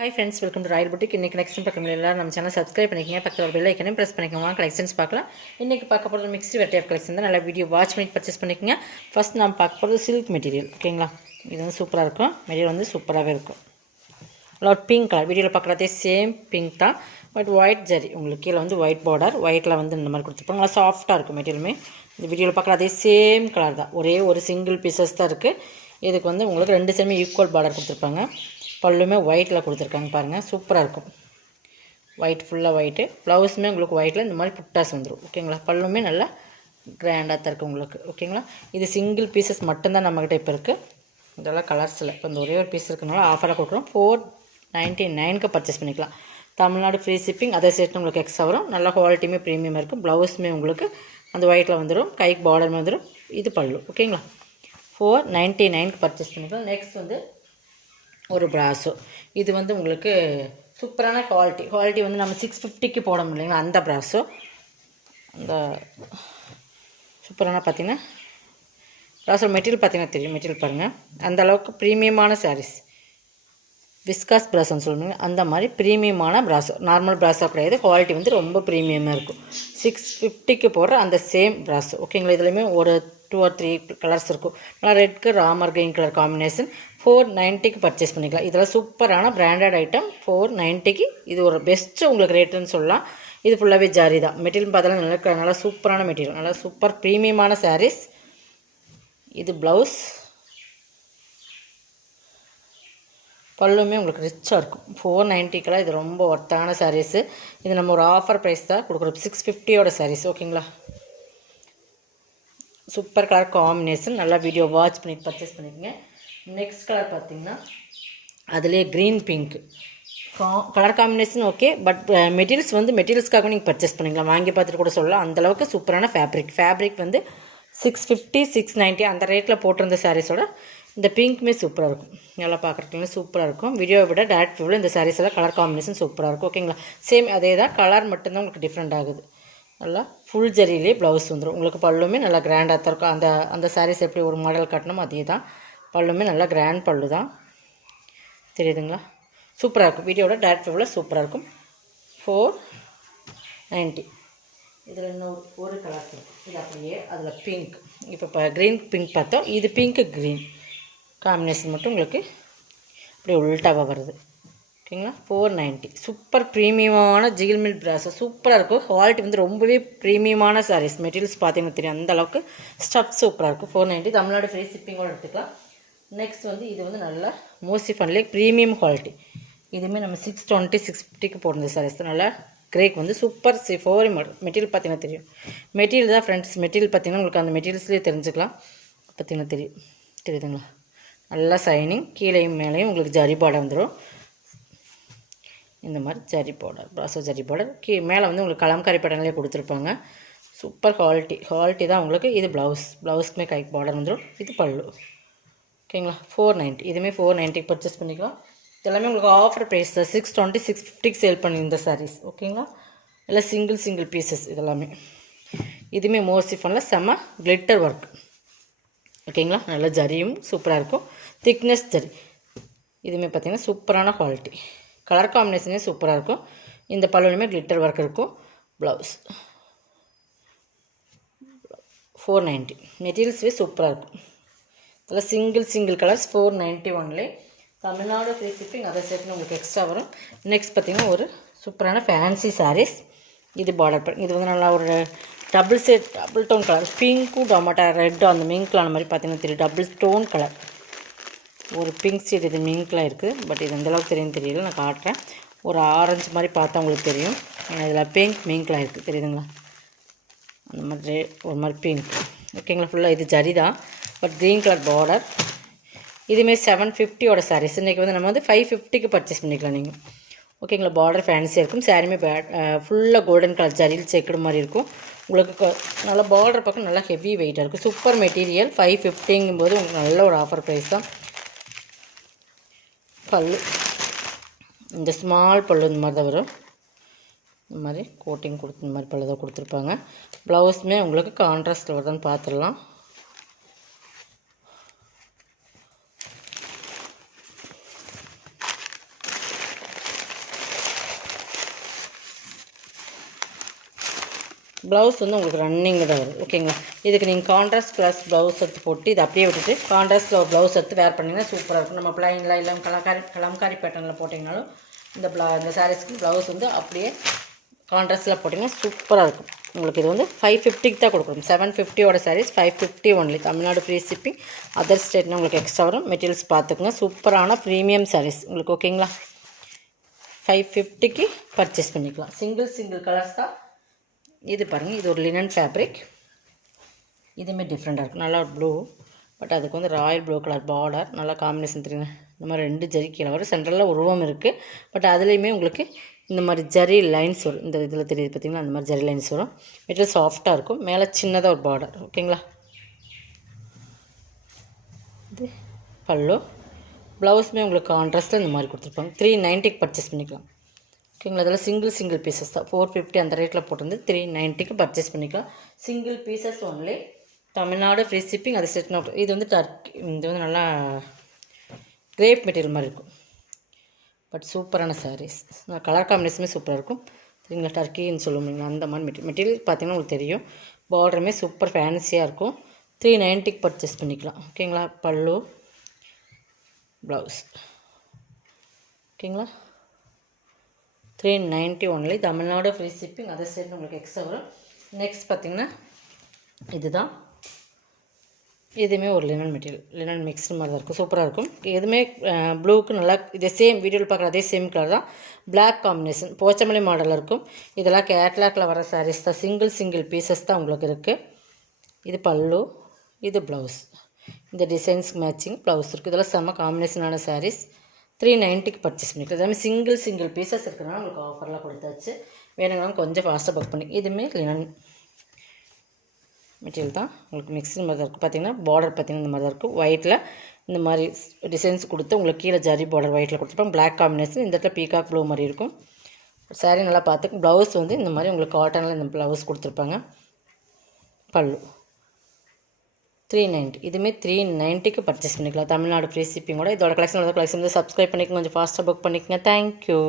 Hi friends, welcome to Royal Boutique. இன்னைக்கு collection பார்க்கணும் எல்லாரும் நம்ம சேனல் சப்ஸ்கிரைப் பண்ணிக்கங்க. பக்கத்துல ஒரு பெல் ஐக்கனையும் பிரஸ் பண்ணிக்கோங்க. கலெக்ஷன்ஸ் பார்க்கலாம். இன்னைக்கு பார்க்க போறது மிக்ஸ்ட் வெரைட்டி ஆஃப் கலெக்ஷன் தான். நல்ல வீடியோ வாட்ச் பண்ணி பர்ச்சேஸ் பண்ணிக்கங்க. ஃபர்ஸ்ட் நாம பார்க்க போறது சில்க் மெட்டீரியல். ஓகேங்களா? இது வந்து சூப்பரா இருக்கும். மெட்டீரியல் வந்து சூப்பராவே இருக்கும். Lot pink colour. வீடியோல பார்க்கறதே சேம் பிங்க் தான். But white zari. உங்களுக்கு கீழ வந்து ஒயிட் பார்டர், ஒயிட்ல வந்து இந்த மாதிரி கொடுத்துருப்பாங்க. நல்லா சாஃப்ட்டா இருக்கும் மெட்டீரியலுமே. இந்த வீடியோல பார்க்கறதே சேம் கலர் தான். ஒரே ஒரு சிங்கிள் பீசஸ் தான் இருக்கு. இதுக்கு வந்து உங்களுக்கு ரெண்டு சைடுமே ஈக்குவல் பார்டர் கொடுத்துருப்பாங்க. பல்லுமே ஒயிட்டில் கொடுத்துருக்காங்க பாருங்கள், சூப்பராக இருக்கும். ஒயிட் ஃபுல்லாக ஒயிட்டு, ப்ளவுஸுமே உங்களுக்கு ஒயிட்டில் இந்த மாதிரி புட்டாஸ் வந்துடும். ஓகேங்களா? பல்லுமே நல்லா கிராண்டாக தான் இருக்குது உங்களுக்கு. ஓகேங்களா? இது சிங்கிள் பீசஸ் மட்டும்தான் நம்மக்கிட்ட இப்போ இருக்குது. இதெல்லாம் கலர்ஸில் இப்போ இந்த ஒரே ஒரு பீஸ் இருக்கிறனால ஆஃபராக கொடுக்குறோம். 499க்கு பர்ச்சேஸ் பண்ணிக்கலாம். Tamil Nadu free shipping. அதை சேர்த்து உங்களுக்கு எக்ஸ்ட்ரா வரும். நல்லா குவாலிட்டியுமே ப்ரீமியமாக இருக்கும். ப்ளவுஸுமே உங்களுக்கு அந்த ஒயிட்டில் வந்துடும். கைக்கு பார்டருமே வந்துடும். இது பல்லு. ஓகேங்களா? 499க்கு பர்ச்சேஸ் பண்ணிக்கலாம். நெக்ஸ்ட் வந்து ஒரு ப்ராஸோ. இது வந்து உங்களுக்கு சூப்பரான குவாலிட்டி வந்து நம்ம 650க்கு போட முடியலைங்களா, அந்த ப்ராஸோ. அந்த சூப்பரான பார்த்தீங்கன்னா ப்ராஸோ மெட்டீரியல் பார்த்தீங்கன்னா தெரியும். மெட்டீரியல் பாருங்கள், அந்த அளவுக்கு ப்ரீமியமான சாரீஸ். விஸ்காஸ் ப்ராஸோன்னு சொல்லுவாங்க, அந்த மாதிரி ப்ரீமியமான ப்ராஸோ. நார்மல் ப்ராஸோ கிடையாது. குவாலிட்டி வந்து ரொம்ப ப்ரீமியமாக இருக்கும். 650க்கு போடுற அந்த சேம் ப்ராஸோ. ஓகேங்களா? இதுலேயுமே ஒரு 2 or 3 கலர்ஸ் இருக்கும். நல்லா ரெட்க்கு ராமர் கிரீன் கலர் காம்பினேஷன். 490க்கு பர்ச்சேஸ் பண்ணிக்கலாம். இதெல்லாம் சூப்பரான பிராண்டட் ஐட்டம். 490க்கு இது ஒரு பெஸ்ட்டு உங்களுக்கு ரேட்டுன்னு சொல்லலாம். இது ஃபுல்லாகவே ஜாரி தான். மெட்டீரியல் பார்த்தாலும் நல்லா சூப்பரான மெட்டீரியல், நல்லா சூப்பர் ப்ரீமியமான சாரீஸ். இது ப்ளவுஸ், பல்லுமே உங்களுக்கு ரிச்சாக இருக்கும். 490க்கெல்லாம் இது ரொம்ப ஒர்த்தான சாரீஸு. இது நம்ம ஒரு ஆஃபர் ப்ரைஸ் தான் கொடுக்குறோம். 650யோட சாரீஸ். ஓகேங்களா? Super colour combination. நல்லா வீடியோ வாட்ச் பண்ணி பர்ச்சேஸ் பண்ணிக்கோங்க. நெக்ஸ்ட் கலர் பார்த்தீங்கன்னா அதுலேயே green pink colour combination. Okay, but மெட்டீரியல்ஸ்க்காக நீங்கள் பர்ச்சேஸ் பண்ணிக்கலாம். வாங்கி பார்த்துட்டு கூட சொல்லலாம். அந்தளவுக்கு சூப்பரான ஃபேப்ரிக் வந்து 650 690 அந்த ரேட்டில் போட்டிருந்த சாரீஸோட இந்த பிங்க்குமே சூப்பராக இருக்கும். நல்லா பார்க்குறதுக்கு சூப்பராக இருக்கும். வீடியோவை விட டேரக்ட் வியூவில் இந்த சாரீஸ் எல்லாம் கலர் காம்பினேஷன் சூப்பராக இருக்கும். ஓகேங்களா? சேம் அதே தான், கலர் மட்டும்தான் உங்களுக்கு டிஃப்ரெண்ட் ஆகுது. நல்லா ஃபுல் ஜரியிலே ப்ளவுஸ் வந்துடும். உங்களுக்கு பல்லுமே நல்லா கிராண்டாக தான் இருக்கும். அந்த சாரீஸ் எப்படி ஒரு மாடல் காட்டணுமோ அதே தான். பல்லுமே நல்லா கிராண்ட் பல்லு தான். தெரியுதுங்களா? சூப்பராக இருக்கும். வீடியோட டேரக்ட் வியூவில் சூப்பராக இருக்கும். 490. இதில் இன்னும் ஒரு கலர் இருக்கும். இது அப்படியே அதில் பிங்க். இப்போ க்ரீன் பிங்க் பார்த்தோம். இது பிங்க்கு க்ரீன் காம்பினேஷன் மட்டும் உங்களுக்கு அப்படியே உள்டாவாக வருது. ஓகேங்களா? 490. Super ப்ரீமியமான ஜிகில் mill ப்ராஸோ. சூப்பராக இருக்கும். குவாலிட்டி வந்து ரொம்பவே ப்ரீமியமான சாரீஸ். மெட்டீரியல்ஸ் பார்த்தீங்கன்னா தெரியும், அந்த அளவுக்கு ஸ்டஃப் சூப்பராக இருக்கும். 490. தமிழ்நாடு ஃப்ரீ ஷிப்பிங்கோடு எடுத்துக்கலாம். நெக்ஸ்ட் வந்து இது வந்து நல்லா மோஸ்ட்லி ஃபன்லே ப்ரீமியம் குவாலிட்டி. இதுவுமே நம்ம 620 650க்கு போடுறது சாரீஸ் தான். நல்லா கிரேக் வந்து சூப்பர் ஃபோரி மாடல். மெட்டீரியல் பார்த்தீங்கன்னா தெரியும். மெட்டீரியல் தான் ஃப்ரெண்ட்ஸ். மெட்டீரியல் பார்த்தீங்கன்னா உங்களுக்கு அந்த மெட்டீரியல்ஸ்லேயே தெரிஞ்சுக்கலாம். பார்த்தீங்கன்னா தெரியுதுங்களா? நல்லா சைனிங். கீழேயும் மேலேயும் உங்களுக்கு ஜரி பார்டர் வந்துடும். இந்த மாதிரி ஜரி பார்டர், ப்ராஸோ ஜரி பார்டர். மேலே வந்து உங்களுக்கு கலம்காரி பட்டன்லேயே கொடுத்துருப்பாங்க. சூப்பர் குவாலிட்டி தான் உங்களுக்கு. இது ப்ளவுஸ்க்குமே கைக்கு பார்டர் வந்துடும். இது பல்லு. ஓகேங்களா? 490. இதுவுமே 490 பர்ச்சேஸ் பண்ணிக்கலாம். எல்லாமே உங்களுக்கு ஆஃபர் ப்ரைஸ் தான். 620 650க்கு சேல் பண்ணி இந்த சாரீஸ். ஓகேங்களா? இல்லை சிங்கிள் பீசஸ் இதெல்லாமே. இதுவுமே மோஸ்ட்லி ஃபனில் செம்ம கிளிட்டர் ஒர்க். ஓகேங்களா? நல்லா ஜரியும் சூப்பராக இருக்கும். திக்னஸ் ஜரி. இதுவுமே பார்த்திங்கன்னா சூப்பரான குவாலிட்டி. கலர் காம்பினேஷனே சூப்பராக இருக்கும். இந்த பல்லுலையுமே கிளிட்டர் ஒர்க் இருக்கும். ப்ளவுஸ் 490. மெட்டீரியல்ஸே சூப்பராக இருக்கும். இதில் single colours 491. Tamil Nadu free shipping. அதை சேர்த்து உங்களுக்கு எக்ஸ்ட்ரா வரும். நெக்ஸ்ட் பார்த்திங்கன்னா ஒரு சூப்பரான ஃபேன்சி சாரீஸ். இது பார்டர் இது வந்து நல்லா ஒரு டபுள் டோன் கலர். பிங்க்கும் டொமேட்டோ ரெட்டும் அந்த மிங்க்லான மாதிரி பார்த்தீங்கன்னா தெரியும். Double tone colour. ஒரு பிங்க் ஷேட் இது மிங்க்லாம் இருக்குது. பட் இது எந்தளவுக்கு தெரியும் தெரியல, நான் காட்டுறேன். ஒரு ஆரஞ்சு மாதிரி பார்த்தா உங்களுக்கு தெரியும். ஏன்னா இதில் பிங்க் மிங்க்லாம் இருக்குது. தெரியுதுங்களா? அந்த மாதிரி ஒரு மாதிரி பிங்க். ஓகேங்களா? ஃபுல்லாக இது ஜரி தான், பட் க்ரீன் கலர் பார்டர். இதுவுமே 750யோட சாரீஸ். இன்றைக்கி வந்து நம்ம வந்து 550க்கு பர்ச்சேஸ் பண்ணிக்கலாம் நீங்கள். ஓகேங்களா? பார்டர் ஃபேன்சியாக இருக்கும். சாரியுமே ஃபுல்லாக கோல்டன் கலர் ஜரியில் செக்குடு மாதிரி இருக்கும். உங்களுக்கு நல்லா பார்டர் பக்கம் நல்லா ஹெவி வெயிட்டாக இருக்குது. Super material. 550ங்கும்போது உங்களுக்கு நல்ல ஒரு ஆஃபர் ப்ரைஸ் தான். பல்லு இந்த ஸ்மால் பல்லு இந்த மாதிரி தான் வரும். இந்த மாதிரி கோட்டிங் கொடுத்து இந்த மாதிரி பல்லு தான் கொடுத்துருப்பாங்க. ப்ளவுஸுமே உங்களுக்கு கான்ட்ராஸ்ட்டில் வருதான்னு பார்த்துடலாம். ப்ளவுஸ் வந்து உங்களுக்கு ரன்னிங் தான் வருது ஓகேங்களா. இதுக்கு நீங்கள் கான்ட்ராஸ்ட் ப்ளஸ் ப்ளவுஸ் எடுத்து போட்டு இதை அப்படியே விட்டுட்டு கான்ட்ராஸ்ட்டில் ஒரு ப்ளவுஸ் எடுத்து வேர் பண்ணிங்கன்னா சூப்பராக இருக்கும். நம்ம பிளைனில் இல்லை கலம்காரி பேட்டர்னில் போட்டிங்கனாலும் இந்த சாரீஸ்க்கு ப்ளவுஸ் வந்து அப்படியே கான்ட்ராஸ்ட்டில் போட்டிங்கன்னா சூப்பராக இருக்கும். உங்களுக்கு இது வந்து 550க்கு தான் கொடுக்குறோம். 750 saris 550 only. Tamil Nadu free shipping. Other ஸ்டேட்னா உங்களுக்கு எக்ஸ்ட்ரா வரும். மெட்டீரியல்ஸ் பார்த்துக்குங்க. சூப்பரான ப்ரீமியம் சாரீஸ் உங்களுக்கு ஓகேங்களா. 550க்கு பர்ச்சேஸ் பண்ணிக்கலாம். சிங்கிள் கலர்ஸ் தான். இது பாருங்கள், இது ஒரு லினன் ஃபேப்ரிக். இதுவுமே டிஃப்ரெண்ட்டாக இருக்கும். நல்லா ஒரு ப்ளூ, பட் அதுக்கு வந்து ராயல் ப்ளூ கலர் பார்டர், நல்லா காம்பினேஷன் தெரியுங்க. இந்த மாதிரி 2 ஜரி கீழே வரும். சென்டரில் உருவம் இருக்குது, பட் அதுலேயுமே உங்களுக்கு இந்த மாதிரி ஜரி லைன்ஸ் வரும். இந்த இதில் தெரியுது பார்த்திங்கன்னா, அந்த மாதிரி ஜரி லைன்ஸ் வரும். மெட்டீரியல் சாஃப்டாக இருக்கும். மேலே சின்னதாக ஒரு பார்டர் ஓகேங்களா. இது பல்லு. ப்ளவுஸுமே உங்களுக்கு கான்ட்ராஸ்ட்டில் இந்த மாதிரி கொடுத்துருப்பாங்க. 390க்கு பர்ச்சேஸ் பண்ணிக்கலாம் ஓகேங்களா. அதில் சிங்கிள் பீசஸ் தான். 450 அந்த ரேட்டில் போட்டிருந்து 390க்கு பர்ச்சேஸ் பண்ணிக்கலாம். Single pieces only. Tamil Nadu free shipping. அது செட் நோட். இது வந்து டர்க்கி, இது வந்து நல்லா கிரேப் மெட்டீரியல் மாதிரி இருக்கும், பட் சூப்பரான சாரீஸ். கலர் காம்பினேஷனுமே சூப்பராக இருக்கும். சரிங்களா. டர்க்கின்னு சொல்லுவீங்க அந்த மாதிரி மெட்டீரியல் பார்த்தீங்கன்னா உங்களுக்கு தெரியும். பார்டருமே சூப்பர் ஃபேன்சியாக இருக்கும். 390க்கு பர்ச்சேஸ் பண்ணிக்கலாம் ஓகேங்களா. பல்லு, ப்ளவுஸ் ஓகேங்களா. 390 only. Tamil Nadu free shipping. Other side உங்களுக்கு எக்ஸ்ட்ரா வரும். நெக்ஸ்ட் பார்த்திங்கன்னா இதுதான். இதுவுமே ஒரு லினன் மெட்டீரியல், லினன் மிக்ஸ்டு மாதிரி தான் இருக்கும். சூப்பராக இருக்கும். எதுவுமே ப்ளூக்கு நல்லா இதே சேம் வீடியோவில் பார்க்குற அதே சேம் கலர் தான். பிளாக் காம்பினேஷன் போச்சமல்லி மாடலில் இருக்கும். இதெல்லாம் கேட்லாக்கில் வர சாரீஸ் தான். சிங்கிள் பீசஸ் தான் உங்களுக்கு இருக்குது. இது பல்லு, இது ப்ளவுஸ். இந்த டிசைன்ஸ்க்கு மேட்சிங் ப்ளவுஸ் இருக்குது. இதெல்லாம் செம்ம காம்பினேஷனான சாரீஸ். 390க்கு பர்ச்சேஸ் பண்ணிக்கலாம். அதே மாதிரி சிங்கிள் பீசஸ் இருக்கிறனால உங்களுக்கு ஆஃபர்லாம் கொடுத்தாச்சு. வேணுங்கன்னா கொஞ்சம் ஃபாஸ்ட்டாக புக் பண்ணி. இதுவுமே லினன் மெட்டீரியல் தான். உங்களுக்கு மிக்ஸிங் மாதிரி தான் இருக்குது. பார்த்திங்கன்னா பார்டர் பார்த்திங்கன்னா இந்த மாதிரி தான் இருக்கும். ஒயிட்டில் இந்த மாதிரி டிசைன்ஸ் கொடுத்து உங்களுக்கு கீழே ஜரி பார்டர் ஒயிட்டில் கொடுத்துருப்பாங்க. Black combination. இந்த இடத்துல பீகாக் ப்ளூ மாதிரி இருக்கும். சாரீ நல்லா பார்த்துக்கு. ப்ளவுஸ் வந்து இந்த மாதிரி உங்களுக்கு காட்டனில் இந்த ப்ளவுஸ் கொடுத்துருப்பாங்க. பல்லு 390. இதுவுமே 390க்கு பர்ச்சேஸ் பண்ணிக்கலாம். தமிழ்நாடு ஃப்ரீ ஷிப்பிங்கோட. இதோட கலெக்ஷன் வந்து சப்ஸ்கிரைப் பண்ணிக்கோங்க. கொஞ்சம் ஃபாஸ்ட்டாக புக் பண்ணிக்கோங்க. தேங்க்யூ.